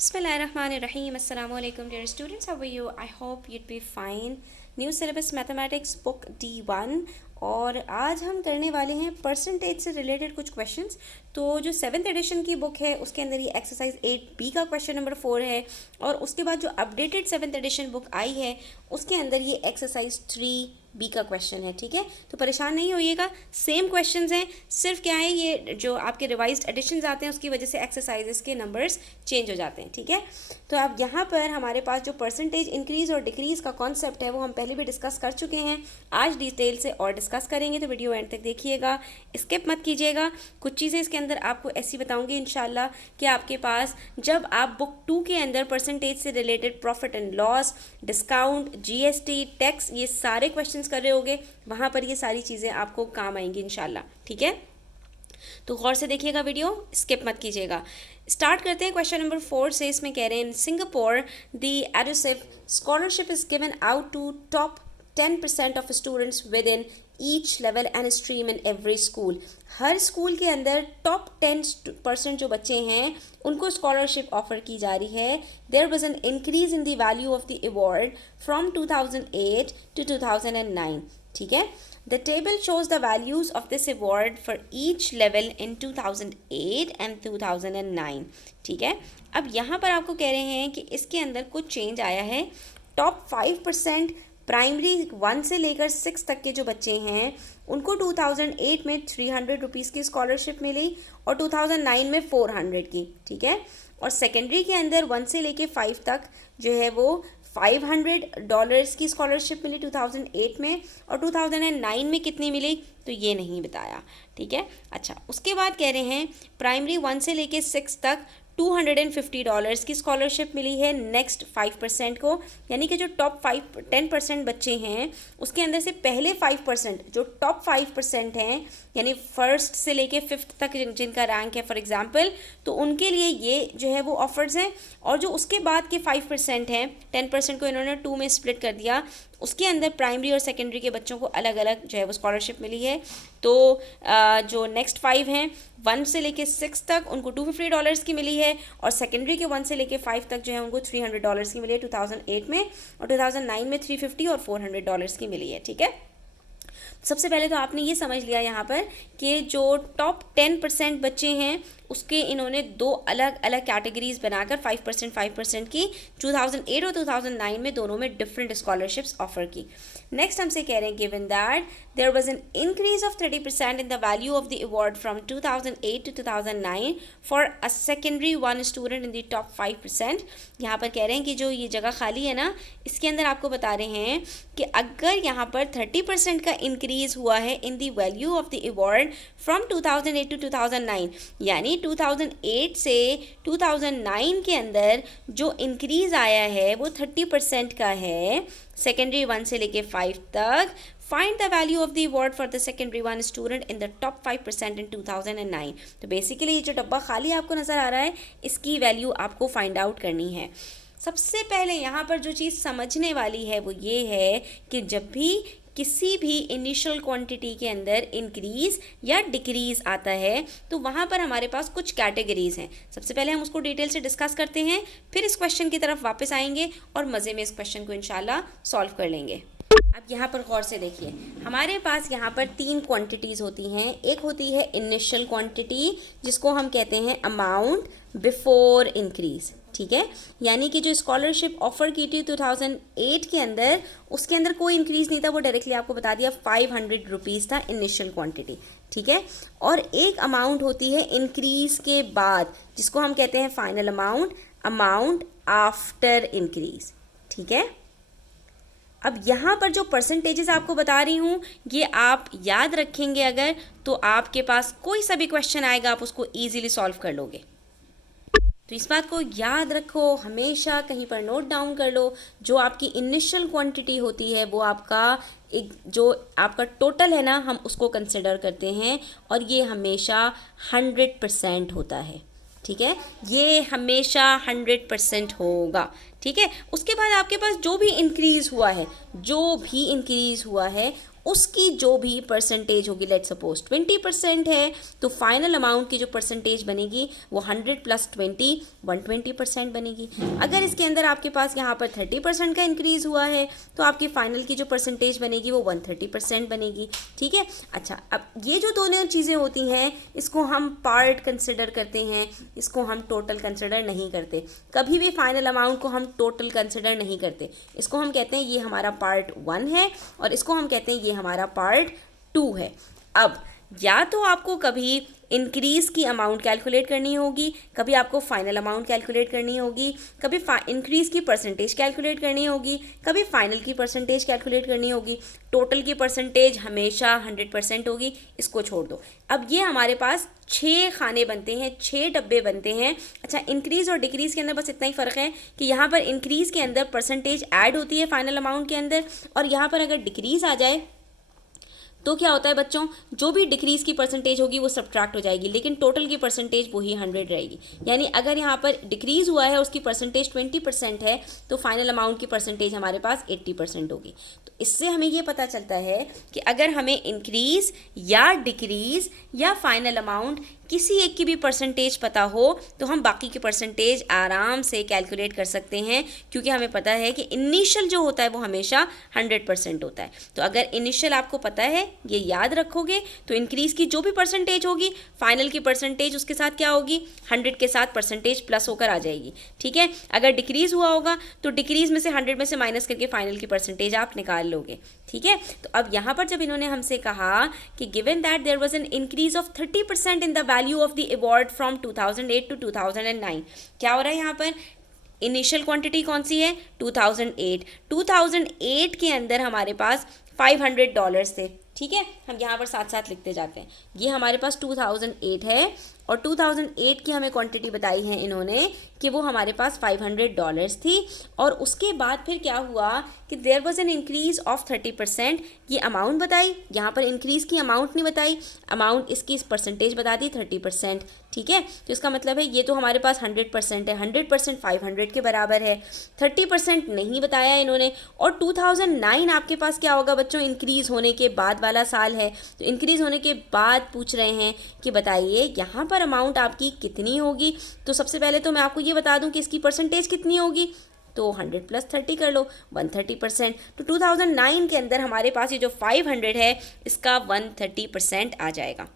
Bismillahirrahmanirrahim. Assalamu alaikum dear students. How are you? I hope you'd be fine. New syllabus mathematics book D1 और आज हम करने वाले हैं परसेंटेज से रिलेटेड कुछ क्वेश्चंस। तो जो 7th एडिशन की बुक है उसके अंदर ये एक्सरसाइज 8B का क्वेश्चन नंबर 4 है और उसके बाद जो अपडेटेड 7th एडिशन बुक आई है उसके अंदर ये एक्सरसाइज 3B का क्वेश्चन है। ठीक है, तो परेशान नहीं होइएगा, सेम क्वेश्चंस हैं, सिर्फ क्या है ये जो आपके रिवाइज्ड एडिशंस आते हैं उसकी वजह से एक्सरसाइजेस के नंबर्स चेंज हो जाते हैं। ठीक है, तो अब यहाँ पर हमारे पास जो परसेंटेज इंक्रीज और डिक्रीज का कॉन्सेप्ट है वो हम पहले भी डिस्कस कर चुके हैं, आज डिटेल से और डिस्कस करेंगे, तो वीडियो एंड तक देखिएगा, स्किप मत कीजिएगा। कुछ चीज़ें इसके अंदर आपको ऐसी बताऊंगी इंशाल्लाह कि आपके पास जब आप बुक 2 के अंदर परसेंटेज से related profit and loss, discount, GST, tax, ये सारे क्वेश्चंस कर रहे होगे, वहाँ पर ये सारी चीज़ें आपको काम आएंगी इंशाल्लाह। ठीक है, तो गौर से देखिएगा, वीडियो स्किप मत कीजिएगा। स्टार्ट करते हैं क्वेश्चन नंबर 4 से। इसमें कह रहे हैं, in Singapore the edusave scholarship is given out to top 10% of students with in each level and stream in every school. हर स्कूल के अंदर टॉप 10% जो बच्चे हैं उनको स्कॉलरशिप ऑफर की जा रही है। There was an increase in the value of the award from 2008 to 2009। ठीक है, The table shows the values of this award for each level in 2008 and 2009। ठीक है, अब यहाँ पर आपको कह रहे हैं कि इसके अंदर कुछ चेंज आया है। टॉप 5% प्राइमरी 1 से लेकर 6 तक के जो बच्चे हैं उनको 2008 में 300 रुपीज़ की स्कॉलरशिप मिली और 2009 में 400 की। ठीक है, और सेकेंडरी के अंदर 1 से लेके 5 तक जो है वो $500 की स्कॉलरशिप मिली 2008 में और 2009 में कितनी मिली तो ये नहीं बताया। ठीक है, अच्छा, उसके बाद कह रहे हैं प्राइमरी 1 से लेके 6 तक $250 की स्कॉलरशिप मिली है नेक्स्ट 5% को, यानी कि जो टॉप 10% बच्चे हैं उसके अंदर से पहले 5% जो टॉप 5% हैं यानी फर्स्ट से लेके 5th तक जिनका रैंक है फॉर एग्जांपल, तो उनके लिए ये जो है वो ऑफर्स हैं। और जो उसके बाद के 5% हैं, 10% को इन्होंने 2 में स्प्लिट कर दिया, उसके अंदर प्राइमरी और सेकेंडरी के बच्चों को अलग अलग जो है वो स्कॉलरशिप मिली है। तो जो नेक्स्ट 5 हैं 1 से लेके 6 तक उनको $250 की मिली है और सेकेंडरी के 1 से लेके 5 तक जो है उनको $300 की मिली है 2008 में और 2009 में 350 और $400 की मिली है। ठीक है, सबसे पहले तो आपने ये समझ लिया यहाँ पर कि जो टॉप 10% बच्चे हैं उसके इन्होंने 2 अलग अलग कैटेगरीज बनाकर 5% की 2008 और 2009 में दोनों में डिफरेंट स्कॉलरशिप्स ऑफर की। नेक्स्ट हमसे कह रहे हैं, given that there was an increase of 30% in the value of the award from 2008 to 2009 for a secondary 1 student in the top 5%। यहाँ पर कह रहे हैं कि जो ये जगह खाली है ना, इसके अंदर आपको बता रहे हैं कि अगर यहाँ पर 30% का इंक्रीज हुआ है इन the value of the award from 2008 to 2009, यानी 2008 से 2009 के अंदर जो इंक्रीज आया है वो 30% का है सेकेंडरी 1 से लेके 5 तक। Find the value of the award for the secondary 1 student in the top 5% इन 2009। तो बेसिकली ये जो डब्बा खाली आपको नज़र आ रहा है इसकी वैल्यू आपको फाइंड आउट करनी है। सबसे पहले यहाँ पर जो चीज़ समझने वाली है वो ये है कि जब भी किसी भी इनिशियल क्वांटिटी के अंदर इंक्रीज या डिक्रीज आता है तो वहाँ पर हमारे पास कुछ कैटेगरीज हैं। सबसे पहले हम उसको डिटेल से डिस्कस करते हैं, फिर इस क्वेश्चन की तरफ वापस आएंगे और मज़े में इस क्वेश्चन को इंशाल्लाह सॉल्व कर लेंगे। अब यहाँ पर गौर से देखिए, हमारे पास यहाँ पर 3 क्वांटिटीज़ होती हैं। एक होती है इनिशियल क्वांटिटी जिसको हम कहते हैं अमाउंट बिफोर इंक्रीज। ठीक है, यानी कि जो स्कॉलरशिप ऑफर की थी 2008 के अंदर उसके अंदर कोई इंक्रीज नहीं था, वो डायरेक्टली आपको बता दिया 500 रुपीज़ था इनिशियल क्वांटिटी। ठीक है, और एक अमाउंट होती है इंक्रीज के बाद जिसको हम कहते हैं final amount, amount after increase. ठीक है, अब यहाँ पर जो परसेंटेजेस आपको बता रही हूँ ये आप याद रखेंगे अगर, तो आपके पास कोई सा भी क्वेश्चन आएगा आप उसको ईजिली सॉल्व कर लोगे। तो इस बात को याद रखो, हमेशा कहीं पर नोट डाउन कर लो। जो आपकी इनिशियल क्वांटिटी होती है वो आपका एक जो आपका टोटल है ना, हम उसको कंसिडर करते हैं और ये हमेशा 100% होता है। ठीक है, ये हमेशा 100% होगा। ठीक है, उसके बाद आपके पास जो भी इंक्रीज़ हुआ है उसकी जो भी परसेंटेज होगी, लेट सपोज 20% है, तो फाइनल अमाउंट की जो परसेंटेज बनेगी वो 100 + 20 120% बनेगी। अगर इसके अंदर आपके पास यहाँ पर 30% का इंक्रीज़ हुआ है तो आपकी फाइनल की जो परसेंटेज बनेगी वो 130% बनेगी। ठीक है, अच्छा, अब ये जो दोनों चीज़ें होती हैं इसको हम पार्ट कंसिडर करते हैं, इसको हम टोटल कंसिडर नहीं करते। कभी भी फाइनल अमाउंट को हम टोटल कंसिडर नहीं करते। इसको हम कहते हैं ये हमारा पार्ट 1 है और इसको हम कहते हैं ये हमारा पार्ट 2 है। अब या तो आपको कभी इंक्रीज़ की अमाउंट कैलकुलेट करनी होगी, कभी आपको फाइनल अमाउंट कैलकुलेट करनी होगी, कभी इंक्रीज़ की परसेंटेज कैलकुलेट करनी होगी, कभी फाइनल की परसेंटेज कैलकुलेट करनी होगी। टोटल की परसेंटेज हमेशा 100% होगी, इसको छोड़ दो। अब ये हमारे पास 6 खाने बनते हैं, 6 डब्बे बनते हैं। अच्छा, इंक्रीज़ और डिक्रीज़ के अंदर बस इतना ही फ़र्क है कि यहाँ पर इंक्रीज़ के अंदर परसेंटेज ऐड होती है फाइनल अमाउंट के अंदर, और यहाँ पर अगर डिक्रीज़ आ जाए तो क्या होता है बच्चों, जो भी डिक्रीज़ की परसेंटेज होगी वो सब्ट्रैक्ट हो जाएगी, लेकिन टोटल की परसेंटेज वही 100 रहेगी। यानी अगर यहाँ पर डिक्रीज़ हुआ है, उसकी परसेंटेज 20% है, तो फाइनल अमाउंट की परसेंटेज हमारे पास 80% होगी। तो इससे हमें ये पता चलता है कि अगर हमें इंक्रीज़ या डिक्रीज़ या फाइनल अमाउंट किसी एक की भी परसेंटेज पता हो तो हम बाकी की परसेंटेज आराम से कैलकुलेट कर सकते हैं, क्योंकि हमें पता है कि इनिशियल जो होता है वो हमेशा 100% होता है। तो अगर इनिशियल आपको पता है, ये याद रखोगे, तो इंक्रीज़ की जो भी परसेंटेज होगी फाइनल की परसेंटेज उसके साथ क्या होगी, 100 के साथ परसेंटेज प्लस होकर आ जाएगी। ठीक है, अगर डिक्रीज़ हुआ होगा तो डिक्रीज़ में से 100 में से माइनस करके फाइनल की परसेंटेज आप निकाल लोगे। ठीक है, तो अब यहाँ पर जब इन्होंने हमसे कहा कि given that there was an increase of 30% in the value of the award from 2008 to 2009, क्या हो रहा है यहाँ पर, इनिशियल क्वांटिटी कौन सी है, 2008 के अंदर हमारे पास $500 थे। ठीक है, हम यहाँ पर साथ साथ लिखते जाते हैं। ये हमारे पास 2008 है और 2008 की हमें क्वांटिटी बताई है इन्होंने कि वो हमारे पास $500 थी। और उसके बाद फिर क्या हुआ कि there was an increase of 30%, ये अमाउंट बताई, यहाँ पर इंक्रीज़ की अमाउंट नहीं बताई, अमाउंट इसकी परसेंटेज बता दी 30%। ठीक है, तो इसका मतलब है ये तो हमारे पास 100% है, 100% 500 के बराबर है, 30% नहीं बताया इन्होंने। और 2009 आपके पास क्या होगा बच्चों, इंक्रीज़ होने के बाद वाला साल है, तो इंक्रीज़ होने के बाद पूछ रहे हैं कि बताइए यहाँ पर अमाउंट आपकी कितनी होगी। तो सबसे पहले तो मैं आपको ये बता दूं कि इसकी परसेंटेज कितनी होगी, तो 100 + 30 कर लो, 130%। तो 2009 के अंदर हमारे पास ये जो 500 है इसका 130% आ जाएगा।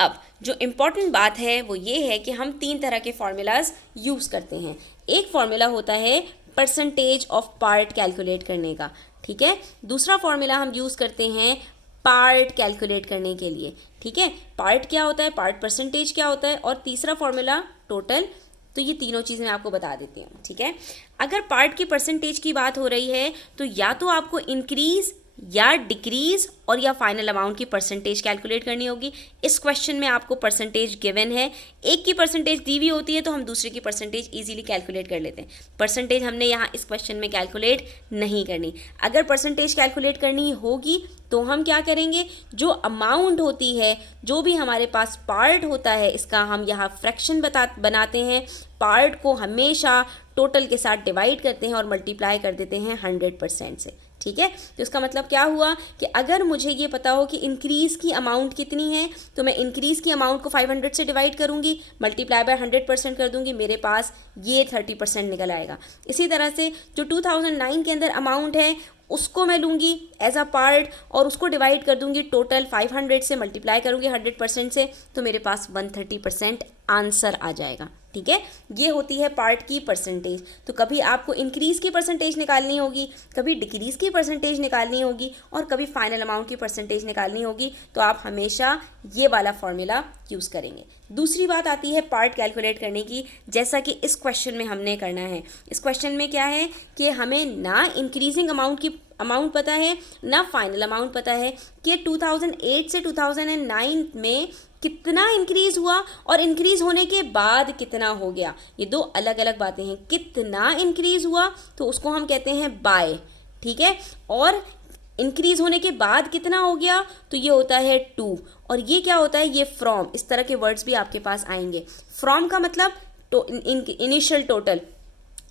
अब जो इम्पॉर्टेंट बात है वो ये है कि हम 3 तरह के फार्मूलाज यूज़ करते हैं। एक फार्मूला होता है परसेंटेज ऑफ पार्ट कैलकुलेट करने का। ठीक है, दूसरा फार्मूला हम यूज़ करते हैं पार्ट कैलकुलेट करने के लिए। ठीक है, पार्ट क्या होता है, पार्ट परसेंटेज क्या होता है, और तीसरा फार्मूला टोटल। तो ये तीनों चीज़ें मैं आपको बता देती हूँ। ठीक है, अगर पार्ट की परसेंटेज की बात हो रही है तो या तो आपको इंक्रीज़ या डिक्रीज़ और या फाइनल अमाउंट की परसेंटेज कैलकुलेट करनी होगी। इस क्वेश्चन में आपको परसेंटेज गिवन है, एक की परसेंटेज दी हुई होती है तो हम दूसरे की परसेंटेज इजीली कैलकुलेट कर लेते हैं। परसेंटेज हमने यहाँ इस क्वेश्चन में कैलकुलेट नहीं करनी। अगर परसेंटेज कैलकुलेट करनी होगी तो हम क्या करेंगे, जो अमाउंट होती है, जो भी हमारे पास पार्ट होता है, इसका हम यहाँ फ्रैक्शन बनाते हैं, पार्ट को हमेशा टोटल के साथ डिवाइड करते हैं और मल्टीप्लाई कर देते हैं 100% से। ठीक है, तो इसका मतलब क्या हुआ कि अगर मुझे ये पता हो कि इंक्रीज़ की अमाउंट कितनी है तो मैं इंक्रीज़ की अमाउंट को 500 से डिवाइड करूंगी, मल्टीप्लाई बाय 100% कर दूंगी, मेरे पास ये 30% निकल आएगा। इसी तरह से जो 2009 के अंदर अमाउंट है उसको मैं लूँगी एज अ पार्ट और उसको डिवाइड कर दूंगी टोटल 500 से, मल्टीप्लाई करूँगी 100% से, तो मेरे पास 130% आंसर आ जाएगा। ठीक है, ये होती है पार्ट की परसेंटेज। तो कभी आपको इंक्रीज़ की परसेंटेज निकालनी होगी, कभी डिक्रीज़ की परसेंटेज निकालनी होगी और कभी फाइनल अमाउंट की परसेंटेज निकालनी होगी, तो आप हमेशा ये वाला फॉर्मूला यूज़ करेंगे। दूसरी बात आती है पार्ट कैलकुलेट करने की, जैसा कि इस क्वेश्चन में हमने करना है। इस क्वेश्चन में क्या है कि हमें ना इंक्रीजिंग अमाउंट की अमाउंट पता है ना फाइनल अमाउंट पता है कि 2008 से 2009 में कितना इंक्रीज़ हुआ और इंक्रीज़ होने के बाद कितना हो गया। ये दो अलग अलग बातें हैं। कितना इंक्रीज़ हुआ तो उसको हम कहते हैं बाय, ठीक है, और इंक्रीज़ होने के बाद कितना हो गया तो ये होता है टू, और ये क्या होता है, ये फ्रॉम। इस तरह के वर्ड्स भी आपके पास आएंगे। फ्रॉम का मतलब इनिशियल टोटल,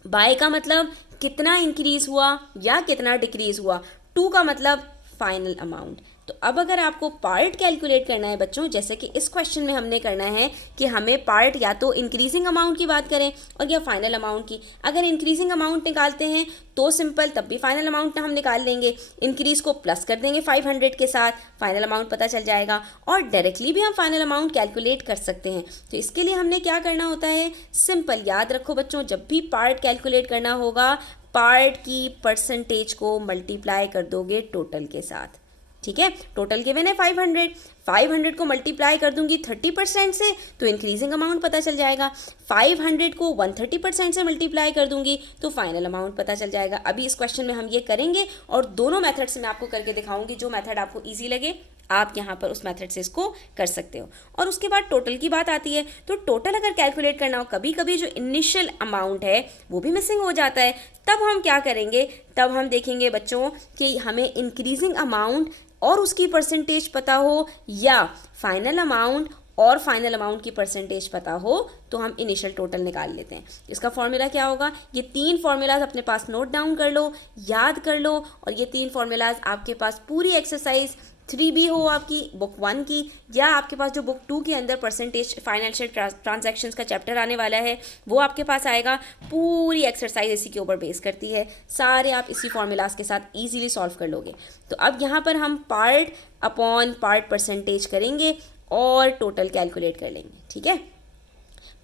बाय का मतलब कितना इंक्रीज़ हुआ या कितना डिक्रीज़ हुआ, टू का मतलब फाइनल अमाउंट। तो अब अगर आपको पार्ट कैलकुलेट करना है बच्चों, जैसे कि इस क्वेश्चन में हमने करना है कि हमें पार्ट या तो इंक्रीजिंग अमाउंट की बात करें और या फाइनल अमाउंट की। अगर इंक्रीजिंग अमाउंट निकालते हैं तो सिंपल, तब भी फाइनल अमाउंट हम निकाल लेंगे, इंक्रीज को प्लस कर देंगे 500 के साथ, फाइनल अमाउंट पता चल जाएगा। और डायरेक्टली भी हम फाइनल अमाउंट कैलकुलेट कर सकते हैं। तो इसके लिए हमने क्या करना होता है, सिंपल याद रखो बच्चों, जब भी पार्ट कैलकुलेट करना होगा, पार्ट की परसेंटेज को मल्टीप्लाई कर दोगे टोटल के साथ। ठीक है, टोटल गिवन है 500 को मल्टीप्लाई कर दूंगी 30% से तो इंक्रीजिंग अमाउंट पता चल जाएगा, 500 को 130% से मल्टीप्लाई कर दूंगी तो फाइनल अमाउंट पता चल जाएगा। अभी इस क्वेश्चन में हम ये करेंगे और दोनों मेथड से मैं आपको करके दिखाऊंगी, जो मेथड आपको ईजी लगे आप यहाँ पर उस मेथड से इसको कर सकते हो। और उसके बाद टोटल की बात आती है, तो टोटल अगर कैलकुलेट करना हो, कभी कभी जो इनिशियल अमाउंट है वो भी मिसिंग हो जाता है, तब हम क्या करेंगे, तब हम देखेंगे बच्चों कि हमें इंक्रीजिंग अमाउंट और उसकी परसेंटेज पता हो या फाइनल अमाउंट और फाइनल अमाउंट की परसेंटेज पता हो तो हम इनिशियल टोटल निकाल लेते हैं। इसका फॉर्मूला क्या होगा, ये 3 फॉर्मूलाज अपने पास नोट डाउन कर लो, याद कर लो, और ये 3 फॉर्मूलाज आपके पास पूरी एक्सरसाइज 3B हो आपकी बुक 1 की, या आपके पास जो बुक 2 के अंदर परसेंटेज फाइनेंशियल ट्रांजैक्शंस का चैप्टर आने वाला है वो आपके पास आएगा। पूरी एक्सरसाइज इसी के ऊपर बेस करती है, सारे आप इसी फॉर्मूलाज के साथ इजीली सॉल्व कर लोगे। तो अब यहाँ पर हम पार्ट अपॉन पार्ट परसेंटेज करेंगे और टोटल कैलकुलेट कर लेंगे। ठीक है,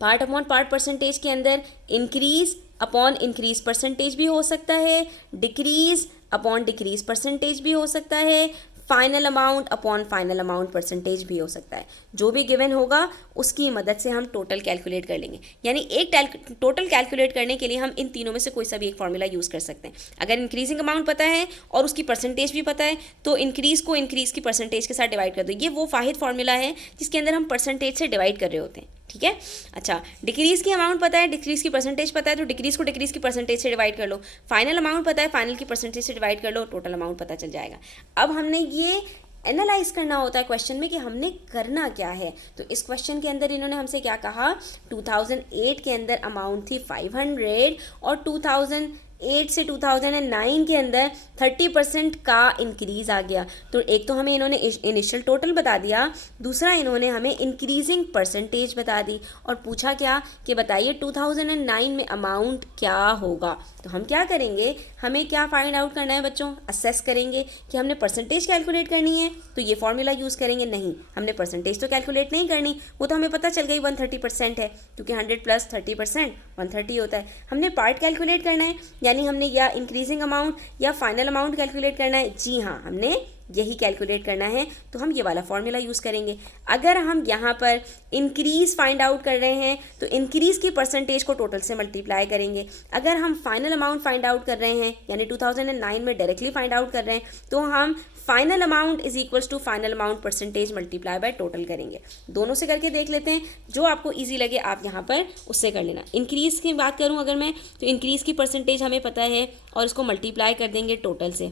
पार्ट अपॉन पार्ट परसेंटेज के अंदर इंक्रीज अपॉन इंक्रीज परसेंटेज भी हो सकता है, डिक्रीज अपॉन डिक्रीज परसेंटेज भी हो सकता है, final amount upon final amount percentage भी हो सकता है। जो भी गिवन होगा उसकी मदद से हम टोटल कैलकुलेट कर लेंगे। यानी एक टोटल कैलकुलेट करने के लिए हम इन तीनों में से कोई सा भी एक फॉर्मूला यूज़ कर सकते हैं। अगर इंक्रीजिंग अमाउंट पता है और उसकी परसेंटेज भी पता है तो इंक्रीज को इंक्रीज की परसेंटेज के साथ डिवाइड कर दो। ये वो वाहिद फॉर्मूला है जिसके अंदर हम परसेंटेज से डिवाइड कर रहे होते हैं। ठीक है, अच्छा, डिक्रीज की अमाउंट पता है, डिक्रीज की परसेंटेज पता है, तो डिक्रीज को डिक्रीज की परसेंटेज से डिवाइड कर लो। फाइनल अमाउंट पता है, फाइनल की परसेंटेज से डिवाइड कर लो, टोटल अमाउंट पता चल जाएगा। अब हमने ये एनालाइज करना होता है क्वेश्चन में कि हमने करना क्या है। तो इस क्वेश्चन के अंदर इन्होंने हमसे क्या कहा, 2008 के अंदर अमाउंट थी 500 और 2008 से 2009 के अंदर 30% का इंक्रीज आ गया। तो एक तो हमें इन्होंने इनिशियल टोटल बता दिया, दूसरा इन्होंने हमें इंक्रीजिंग परसेंटेज बता दी और पूछा क्या कि बताइए 2009 में अमाउंट क्या होगा। तो हम क्या करेंगे, हमें क्या फाइंड आउट करना है बच्चों, असेस करेंगे कि हमने परसेंटेज कैलकुलेट करनी है तो ये फॉर्मूला यूज़ करेंगे। नहीं, हमने परसेंटेज तो कैलकुलेट नहीं करनी, वो तो हमें पता चल गई 130% है, क्योंकि 100 + 30% 130 होता है। हमने पार्ट कैलकुलेट करना है, यानी हमने या इंक्रीजिंग अमाउंट या फाइनल अमाउंट कैलकुलेट करना है। जी हाँ, हमने यही कैलकुलेट करना है, तो हम ये वाला फॉर्मूला यूज़ करेंगे। अगर हम यहाँ पर इंक्रीज फाइंड आउट कर रहे हैं तो इंक्रीज की परसेंटेज को टोटल से मल्टीप्लाई करेंगे। अगर हम फाइनल अमाउंट फाइंड आउट कर रहे हैं यानी 2009 में डायरेक्टली फाइंड आउट कर रहे हैं तो हम final amount is equals to final amount percentage multiply by total करेंगे। दोनों से करके देख लेते हैं, जो आपको ईजी लगे आप यहाँ पर उससे कर लेना। इंक्रीज़ की बात करूँ अगर मैं, तो इंक्रीज़ की परसेंटेज हमें पता है और इसको मल्टीप्लाई कर देंगे टोटल से।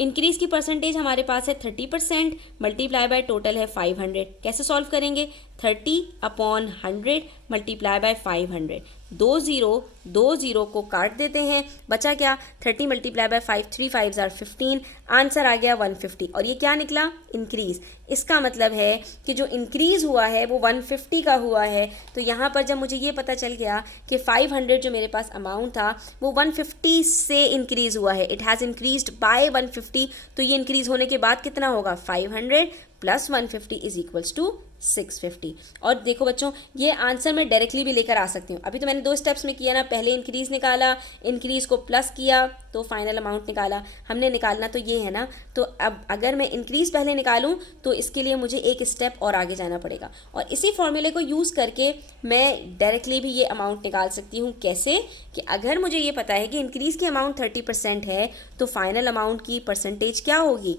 इंक्रीज़ की परसेंटेज हमारे पास है 30%, मल्टीप्लाई बाय टोटल है 500। कैसे सॉल्व करेंगे, 30/100 मल्टीप्लाई बाय 500। 2 0 को काट देते हैं, बचा क्या, 30 मल्टीप्लाई बाय 5, 3 5 = 15, आंसर आ गया 150। और ये क्या निकला, इंक्रीज़। इसका मतलब है कि जो इंक्रीज़ हुआ है वो 150 का हुआ है। तो यहाँ पर जब मुझे ये पता चल गया कि 500 जो मेरे पास अमाउंट था वो 150 से इंक्रीज़ हुआ है, इट हैज़ इंक्रीज्ड बाय 150, तो ये इंक्रीज़ होने के बाद कितना होगा, 500 + 150 = 650। और देखो बच्चों, ये आंसर मैं डायरेक्टली भी लेकर आ सकती हूँ। अभी तो मैंने 2 स्टेप्स में किया ना, पहले इंक्रीज़ निकाला, इंक्रीज़ को प्लस किया तो फाइनल अमाउंट निकाला। हमने निकालना तो ये है ना, तो अब अगर मैं इंक्रीज़ पहले निकालूं तो इसके लिए मुझे एक स्टेप और आगे जाना पड़ेगा, और इसी फॉर्मूले को यूज़ करके मैं डायरेक्टली भी ये अमाउंट निकाल सकती हूँ। कैसे, कि अगर मुझे ये पता है कि इंक्रीज़ की अमाउंट 30% है तो फाइनल अमाउंट की परसेंटेज क्या होगी।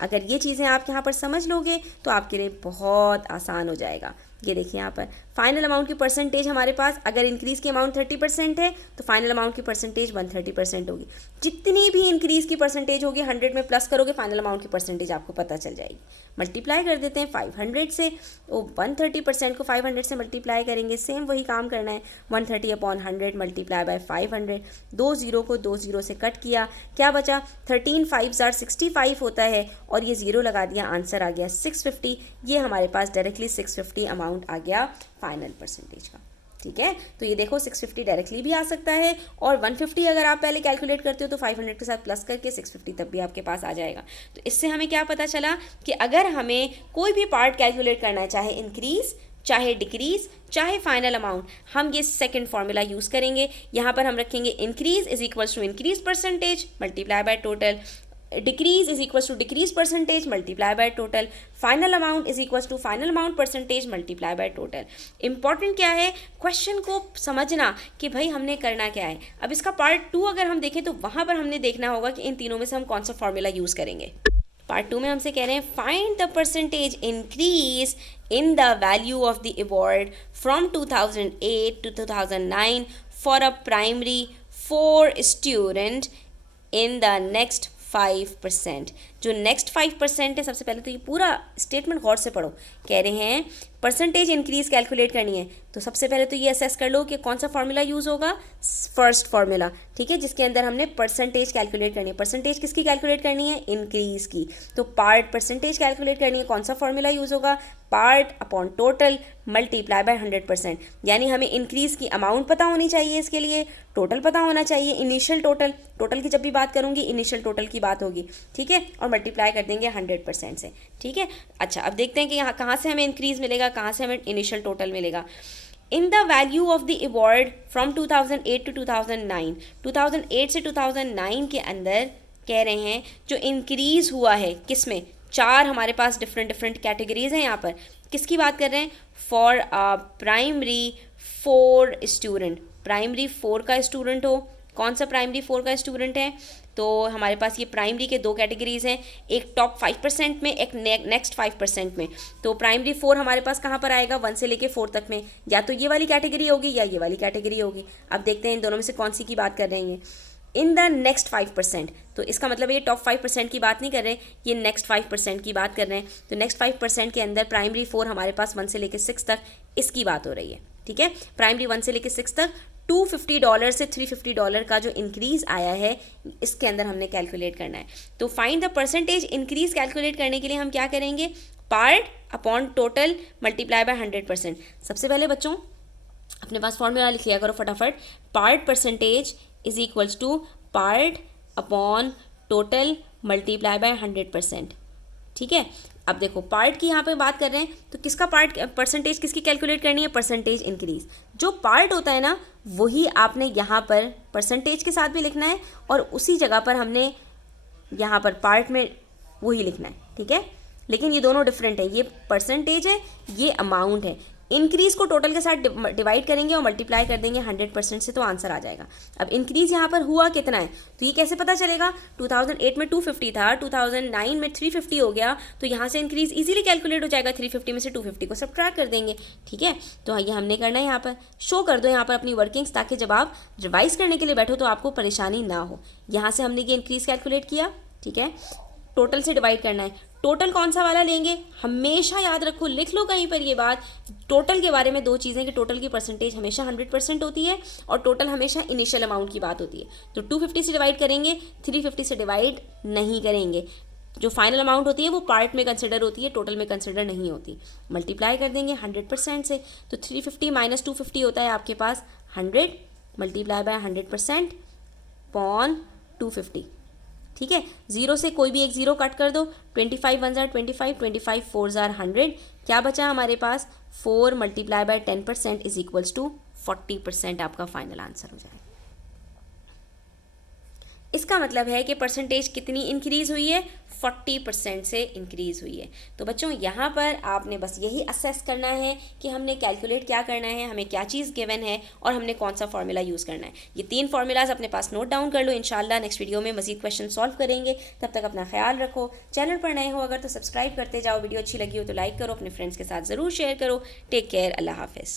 अगर ये चीज़ें आप यहाँ पर समझ लोगे तो आपके लिए बहुत आसान हो जाएगा। ये देखिए यहाँ पर फाइनल अमाउंट की परसेंटेज हमारे पास, अगर इंक्रीज़ की अमाउंट 30% है तो फाइनल अमाउंट की परसेंटेज 130% होगी। जितनी भी इंक्रीज़ की परसेंटेज होगी 100 में प्लस करोगे फाइनल अमाउंट की परसेंटेज आपको पता चल जाएगी। मल्टीप्लाई कर देते हैं 500 से, वो 130% को 500 से मल्टीप्लाई करेंगे, सेम वही काम करना है। 130/100 मल्टीप्लाई बाय 500, 2 ज़ीरो को 2 ज़ीरो से कट किया, क्या बचा 13 5 65 होता है, और ये ज़ीरो लगा दिया, आंसर आ गया 650। ये हमारे पास डायरेक्टली 650 अमाउंट आ गया फाइनल परसेंटेज का। ठीक है, तो ये देखो 650 डायरेक्टली भी आ सकता है, और 150 अगर आप पहले कैलकुलेट करते हो तो 500 के साथ प्लस करके 650 तब भी आपके पास आ जाएगा। तो इससे हमें क्या पता चला कि अगर हमें कोई भी पार्ट कैलकुलेट करना है, चाहे इंक्रीज़ चाहे डिक्रीज़ चाहे फाइनल अमाउंट, हम ये सेकंड फार्मूला यूज़ करेंगे। यहाँ पर हम रखेंगे increase is equals to increase percentage multiply by total, decrease is equals to decrease percentage multiply by total, final amount is equals to final amount percentage multiply by total. Important क्या है, question को समझना कि भाई हमने करना क्या है। अब इसका पार्ट 2 अगर हम देखें तो वहाँ पर हमने देखना होगा कि इन तीनों में से हम कौन सा फार्मूला यूज़ करेंगे। पार्ट 2 में हमसे कह रहे हैं find the percentage increase in the value of the award from 2008 to 2009 for a primary 4 student in the next 5%। जो नेक्स्ट 5% है, सबसे पहले तो ये पूरा स्टेटमेंट गौर से पढ़ो। कह रहे हैं परसेंटेज इंक्रीज कैलकुलेट करनी है, तो सबसे पहले तो ये असेस कर लो कि कौन सा फार्मूला यूज़ होगा, फर्स्ट फार्मूला, ठीक है, जिसके अंदर हमने परसेंटेज कैलकुलेट करनी है। परसेंटेज किसकी कैलकुलेट करनी है, इंक्रीज की। तो पार्ट परसेंटेज कैलकुलेट करनी है, कौन सा फार्मूला यूज़ होगा, part upon total multiply by 100%। यानी हमें इंक्रीज की अमाउंट पता होनी चाहिए, इसके लिए टोटल पता होना चाहिए, इनिशियल टोटल, टोटल की जब भी बात करूँगी इनिशियल टोटल की बात होगी, ठीक है, और मल्टीप्लाई कर देंगे 100% से। ठीक है, अच्छा अब देखते हैं कि यहाँ कहाँ से हमें इंक्रीज मिलेगा, कहाँ से हमें इनिशियल टोटल मिलेगा। इन the value of the award from 2008 to 2009, 2008 से 2009 के अंदर कह रहे हैं जो इंक्रीज हुआ है किस में, 4 हमारे पास डिफरेंट कैटेगरीज हैं। यहाँ पर किसकी बात कर रहे हैं, फॉर प्राइमरी 4 स्टूडेंट, प्राइमरी 4 का स्टूडेंट हो। कौन सा प्राइमरी 4 का स्टूडेंट है, तो हमारे पास ये प्राइमरी के 2 कैटेगरीज हैं, एक टॉप 5% में, एक नेक्स्ट 5% में। तो प्राइमरी 4 हमारे पास कहाँ पर आएगा, 1 से लेके 4 तक में, या तो ये वाली कैटेगरी होगी या ये वाली कैटेगरी होगी। अब देखते हैं इन दोनों में से कौन सी की बात कर रहे हैं। इन द नेक्स्ट 5%, तो इसका मतलब ये टॉप 5% की बात नहीं कर रहे, ये नेक्स्ट 5% की बात कर रहे हैं। तो नेक्स्ट 5% के अंदर प्राइमरी 4 हमारे पास 1 से लेके 6 तक, इसकी बात हो रही है। ठीक है, प्राइमरी 1 से लेके 6 तक $250 से $350 का जो इंक्रीज़ आया है, इसके अंदर हमने कैलकुलेट करना है। तो find the percentage increase calculate करने के लिए हम क्या करेंगे, part upon total multiply by 100%। सबसे पहले बच्चों अपने पास फॉर्मूला लिख लिया करो फटाफट, part percentage is equals to part upon total multiply by 100%। ठीक है, अब देखो पार्ट की यहाँ पे बात कर रहे हैं, तो किसका पार्ट परसेंटेज किसकी कैलकुलेट करनी है, परसेंटेज इंक्रीज। जो पार्ट होता है ना वही आपने यहाँ पर परसेंटेज के साथ भी लिखना है, और उसी जगह पर हमने यहाँ पर पार्ट में वही लिखना है। ठीक है, लेकिन ये दोनों डिफरेंट है, ये परसेंटेज है, ये अमाउंट है। इंक्रीज़ को टोटल के साथ डिवाइड करेंगे और मल्टीप्लाई कर देंगे 100% से, तो आंसर आ जाएगा। अब इंक्रीज़ यहाँ पर हुआ कितना है, तो ये कैसे पता चलेगा, 2008 में 250 था, 2009 में 350 हो गया, तो यहाँ से इंक्रीज़ इजीली कैलकुलेट हो जाएगा। 350 में से 250 को सब्ट्रैक्ट कर देंगे। ठीक है, तो ये हमने करना है, यहाँ पर शो कर दो यहाँ पर अपनी वर्किंग्स, ताकि जब आप रिवाइज करने के लिए बैठो तो आपको परेशानी ना हो। यहाँ से हमने ये इंक्रीज़ कैलकुलेट किया, ठीक है, टोटल से डिवाइड करना है। टोटल कौन सा वाला लेंगे, हमेशा याद रखो, लिख लो कहीं पर ये बात, टोटल के बारे में 2 चीज़ें कि टोटल की परसेंटेज हमेशा 100% होती है, और टोटल हमेशा इनिशियल अमाउंट की बात होती है। तो 250 से डिवाइड करेंगे, 350 से डिवाइड नहीं करेंगे। जो फाइनल अमाउंट होती है वो पार्ट में कंसिडर होती है, टोटल में कंसिडर नहीं होती। मल्टीप्लाई कर देंगे 100% से, तो 350 माइनस 250 होता है आपके पास 100, मल्टीप्लाई बाय 100% अपॉन 250। ठीक है, 0 से कोई भी एक 0 कट कर दो, 25 1 जार 25, 25 4 जार 100, क्या बचा हमारे पास, 4 multiply by 10% is equals to 40% आपका फाइनल आंसर हो जाएगा। इसका मतलब है कि परसेंटेज कितनी इंक्रीज़ हुई है, 40% से इंक्रीज़ हुई है। तो बच्चों यहाँ पर आपने बस यही असेस करना है कि हमने कैलकुलेट क्या करना है, हमें क्या चीज़ गिवन है, और हमने कौन सा फार्मूला यूज़ करना है। ये 3 फार्मूलाज अपने पास नोट डाउन कर लो। इंशाल्लाह नेक्स्ट वीडियो में मज़ीद क्वेश्चन सॉल्व करेंगे। तब तक अपना ख्याल रखो। चैनल पर नए हो अगर तो सब्सक्राइब करते जाओ, वीडियो अच्छी लगी हो तो लाइक करो, अपने फ्रेंड्स के साथ ज़रूर शेयर करो। टेक केयर, अल्लाह हाफिज़।